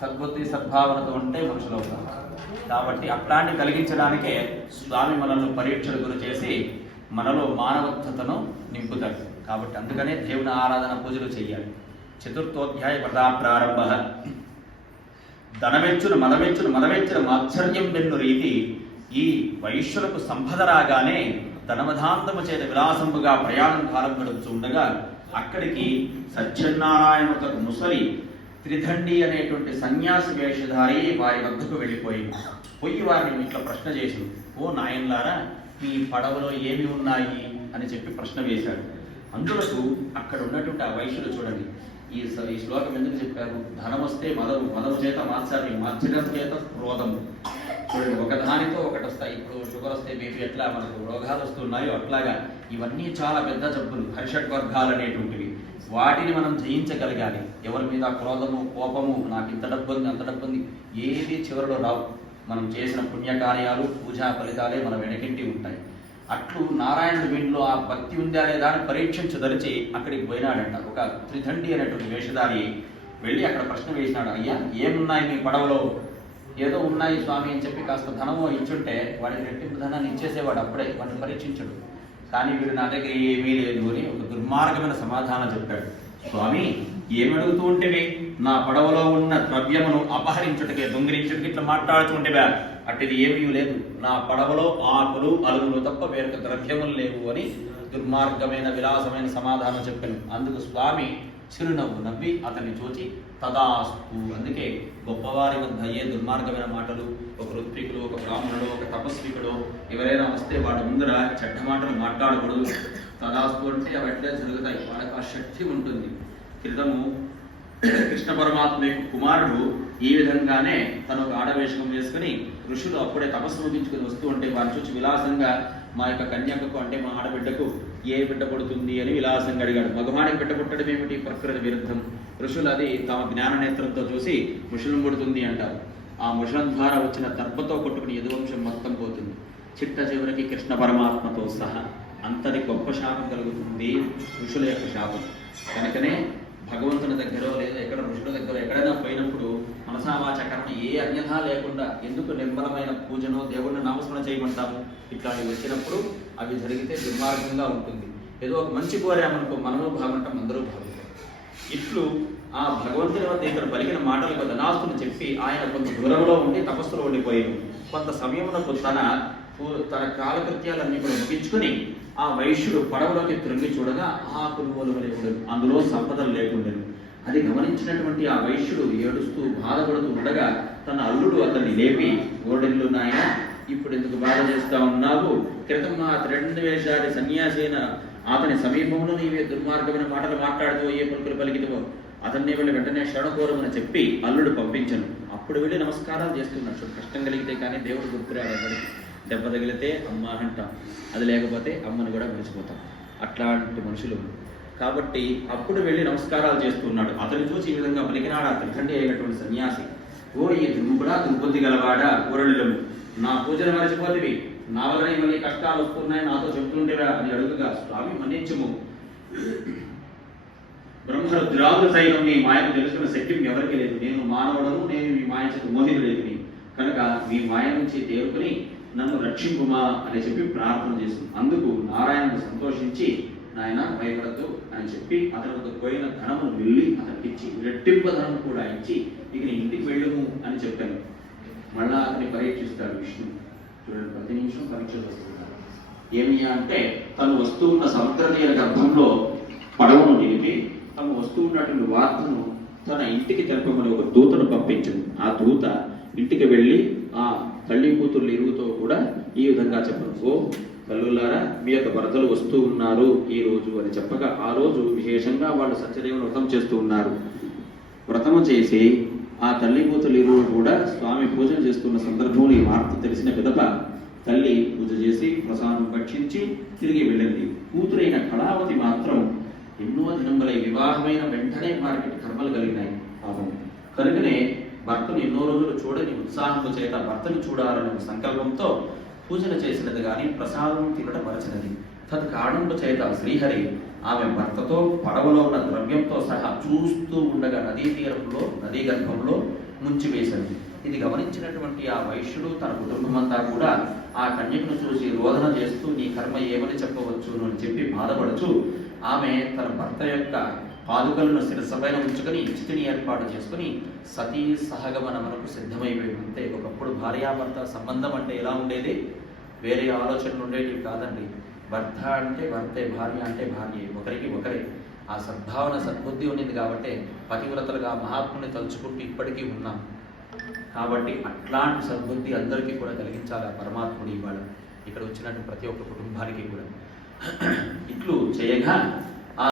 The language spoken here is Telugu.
సద్బుద్ధి సద్భావనతో ఉంటే మనుషులు అవుతారు. కాబట్టి అట్లాంటి కలిగించడానికే స్వామి మనల్ని పరీక్షలు గురి చేసి మనలో మానవత్వతను నింపుతాడు. కాబట్టి అందుకనే దేవుని ఆరాధన పూజలు చేయాలి. చతుర్థోధ్యాయ ప్రదా ప్రారంభ ధనవెచ్చును మదవెచ్చును మాత్సర్యం వెన్ను రీతి ఈ వైశ్యులకు సంపద రాగానే ధనమధాంతము చేత విలాసంబుగా ప్రయాణం కాలం గడుపుతుండగా అక్కడికి సత్యనారాయణులకు ముసలి త్రిదండి అనేటువంటి సన్యాసి వేషధారి వారి వద్దకు పోయి వారిని ఇట్లా ప్రశ్న చేసి, ఓ నాయన్లారా, మీ పడవలో ఏమి ఉన్నాయి అని చెప్పి ప్రశ్న వేశాడు. అందులకు అక్కడ ఉన్నటువంటి ఆ వైశ్యులు చూడండి, ఈ శ్లోకం ఎందుకు చెప్పారు? ధనం వస్తే మదము చేత మాత్సర్యం, మాత్సర్యం చేత క్రోధము. చూడండి, ఒకదానితో ఒకటి వస్తాయి. ఇప్పుడు షుగర్ వస్తే బీపీ ఎట్లా మనకు రోగాలు వస్తున్నాయో అట్లాగా ఇవన్నీ చాలా పెద్ద జబ్బులు, హర్షడ్ వర్గాలు అనేటువంటివి. వాటిని మనం జయించగలగాలి. ఎవరి మీద క్రోధము, కోపము, నాకు ఇంత డబ్బు ఉంది అంత డబ్బు ఉంది, ఏది చివరిలో రావు. మనం చేసిన పుణ్యకార్యాలు, పూజా ఫలితాలే మన వెనకింటి ఉంటాయి. అట్లు నారాయణుడి వీటిలో ఆ భక్తి ఉందా లేదా అని పరీక్షించదలిచి అక్కడికి పోయినాడంట. ఒక త్రిదండి అనేటువంటి వేషధారి వెళ్ళి అక్కడ ప్రశ్న వేసినాడు, అయ్యా ఏమున్నాయి మీ పడవలో? ఏదో ఉన్నాయి స్వామి అని చెప్పి కాస్త ధనమో ఇచ్చుంటే వాడికి రెట్టింపు ధనాన్ని ఇచ్చేసేవాడు అప్పుడే, వాడిని పరీక్షించడు. కానీ వీడు నా దగ్గర ఏమీ లేదు అని ఒక దుర్మార్గమైన సమాధానం చెప్పాడు. స్వామి, ఏమడుగుతూ ఉంటేవి? నా పడవలో ఉన్న ద్రవ్యమును అపహరించుటకే, దొంగిలించుటకి ఇట్లా మాట్లాడుతుంటేవా? అట్టిది ఏమీ లేదు. నా పడవలో ఆకులు అలుగులు తప్ప వేరొక ద్రవ్యములు లేవు అని దుర్మార్గమైన విలాసమైన సమాధానం చెప్పాను. అందుకు స్వామి చిరునవ్వు నవ్వి అతన్ని చూచి తదాస్తు. అందుకే గొప్పవారి వద్ద ఏ దుర్మార్గమైన మాటలు, ఒక ఋత్వికుడు, ఒక బ్రాహ్మణుడు, ఒక తపస్వికుడు ఎవరైనా వస్తే వాడి ముందర చెడ్డ మాటలు మాట్లాడకూడదు. తదాస్తు అంటే అవి ఎట్లే జరుగుతాయి, వాళ్ళకి ఆ శక్తి ఉంటుంది. క్రితము కృష్ణ పరమాత్మ యొక్క కుమారుడు ఈ విధంగానే తను ఒక ఆడవేషం వేసుకుని ఋషులు అప్పుడే తపస్సు ముగించుకుని వస్తూ ఉంటే వారిని చూసి విలాసంగా మా యొక్క కన్యకకు అంటే మా ఆడబిడ్డకు ఏ బిడ్డ పుడుతుంది అని విలాసంగా అడిగాడు. మగవాడికి బిడ్డ పుట్టడం ఏమిటి? ప్రకృతి విరుద్ధం. ఋషులు అది తమ జ్ఞాన నేత్రంతో చూసి ముషలం పుడుతుంది అంటారు. ఆ ముషలం ద్వారా వచ్చిన దర్భతో కొట్టుకుని యదువంశం మొత్తం పోతుంది. చిట్ట చివరికి కృష్ణ పరమాత్మతో సహా అంతటి గొప్ప శాపం కలుగుతుంది ఋషుల యొక్క శాపం. కనుకనే భగవంతుని దగ్గర లేదా ఎక్కడ ఋషుల దగ్గర ఎక్కడైనా పోయినప్పుడు మనసావాచకరణ ఏ అన్యథా లేకుండా ఎందుకు నిర్మలమైన పూజను దేవుడిని నామస్మరణ చేయమంటాము? ఇట్లాంటివి వచ్చినప్పుడు అవి జరిగితే దుర్మార్గంగా ఉంటుంది. ఏదో ఒక మంచి కోరామనుకో మనము బాగుంటాం, అందరూ బాగుంటాం. ఇట్లు ఆ భగవంతుని వద్ద ఇక్కడ పలికిన మాటలకు ధనాస్తుని చెప్పి ఆయన కొంత దూరంలో ఉండి తపస్సులో ఉండిపోయాడు. కొంత సమయమునకు తన కాలకృత్యాలన్నీ కూడా ముగించుకుని ఆ వైశ్యుడు పడవలోకి త్రొంగి చూడగా ఆకులు ఒలువలే ఉండదు, అందులో సంపదలు లేకుండెను. అది గమనించినటువంటి ఆ వైశ్యుడు ఏడుస్తూ బాధపడుతూ ఉండగా తన అల్లుడు అతన్ని లేపి, ఓడెల్లు నాయన, ఇప్పుడు ఎందుకు బాధ చేస్తా ఉన్నావు? క్రితం ఆ త్రిదండి వేషధారి సన్యాసి అయిన అతని సమీపంలో నీవే దుర్మార్గమైన మాటలు మాట్లాడుతూ ఏ పలుకులు పలికితవో అతన్ని వెళ్ళి వెంటనే శరణకోరమని చెప్పి అల్లుడు పంపించను. అప్పుడు వెళ్ళి నమస్కారాలు చేస్తున్నాడు. కష్టం కలిగితే కానీ దేవుడు గుర్తురాడు. ఎవరికి దెబ్బ తగిలితే అమ్మ అంటాం, అది లేకపోతే అమ్మని కూడా మర్చిపోతాం. అట్లాంటి మనుషులు. కాబట్టి అప్పుడు వెళ్ళి నమస్కారాలు చేస్తున్నాడు. అతను చూసి ఈ విధంగా పలికినాడు ఆ త్రిదండి అయినటువంటి సన్యాసి, ఓ ఈ దుర్ముడా, దుర్బుద్ధి గలవాడా, ఊరళ్ళము, నా పూజను మరచిపోతివి, నా వలన మళ్ళీ కష్టాలు వస్తున్నాయి నాతో చెప్తుంటేవా అని అడుగుగా, స్వామి మన్నించుము, బ్రహ్మరుద్రాలు సైతం మీ మాయను తెలుసుకున్న శక్తి ఎవరికి లేదు. నేను మానవుడను, నేను మీ మాయ చేత మోహితుడు లేదు. కనుక మీ మాయ నుంచి తేరుకుని నన్ను రక్షింపుమా అని చెప్పి ప్రార్థన చేసింది. అందుకు నారాయణుడు సంతోషించి, నాయన భయపడద్దు అని చెప్పి అతని వద్ద పోయిన ధనమును వెళ్ళి అతనికి ఇచ్చి రెట్టింప ధనం కూడా ఇచ్చి ఇక నీ ఇంటికి వెళ్ళము అని చెప్పాను. మళ్ళా అతన్ని పరీక్షిస్తాడు విష్ణు. చూడండి, ప్రతి నిమిషం పరీక్షలు వస్తున్నారు. ఏమి అంటే తను వస్తూ ఉన్న సముద్ర తీర గర్భంలో పడవను నిలిపి తను వస్తూ ఉన్నటువంటి వార్తను తన ఇంటికి తెలుపమని ఒక దూతను పంపించింది. ఆ దూత ఇంటికి వెళ్ళి ఆ తల్లి కూతుర్లు ఇరుగుతో కూడా ఈ విధంగా చెప్పరు, ఓ తల్లులారా, మీ యొక్క భర్తలు వస్తూ ఉన్నారు ఈ రోజు అని చెప్పగా ఆ రోజు విశేషంగా వాళ్ళు సత్యదేవుని వ్రతం చేస్తూ ఉన్నారు. వ్రతము చేసి ఆ తల్లి కూతురు ఇరువురు కూడా స్వామి పూజలు చేస్తున్న సందర్భంలో ఈ వార్త తెలిసిన పిదప తల్లి పూజ చేసి ప్రసాదం భక్షించి తిరిగి వెళ్ళింది. కూతురైన కళావతి మాత్రం ఎన్నో దినములై వివాహమైన వెంటనే వారికి కర్మలు కలిగినాయి పాపం. కనుకనే భర్తను ఎన్నో రోజులు చూడని ఉత్సాహము చేత భర్తను చూడాలనే సంకల్పంతో పూజలు చేసినది కానీ ప్రసాదం తినటపరచినది. తత్కారణము చేత శ్రీహరి ఆమె భర్తతో పడవలో ఉన్న ద్రవ్యంతో సహా చూస్తూ ఉండగా నదీ తీరంలో, నదీ గర్భంలో ముంచివేశాడు. ఇది గమనించినటువంటి ఆ వైశ్యుడు తన కుటుంబం అంతా కూడా ఆ కన్యకను చూసి రోదన చేస్తూ నీ కర్మ ఏమని చెప్పవచ్చు అని చెప్పి బాధపడుచు ఆమె తన భర్త యొక్క పాదుకలను శిరసపైన ఉంచుకొని చితిని ఏర్పాటు చేసుకుని సతీ సహగమనమునకు సిద్ధమైపోయి. అంతే, ఒకప్పుడు భార్యాభర్త సంబంధం అంటే ఎలా ఉండేది? వేరే ఆలోచనలు ఉండేటివి కాదండి. భర్త అంటే భర్తే, భార్య అంటే భార్యే, ఒకరికి ఒకరే. ఆ సద్భావన సద్బుద్ధి ఉండింది కాబట్టి పతివ్రతలుగా మహాత్ముని తలుచుకుంటూ ఇప్పటికీ ఉన్నాం. కాబట్టి అట్లాంటి సద్బుద్ధి అందరికీ కూడా కలిగించాలి ఆ పరమాత్ముడు ఇవాళ ఇక్కడ వచ్చినట్టు ప్రతి ఒక్క కుటుంబానికి కూడా. ఇట్లు చేయగా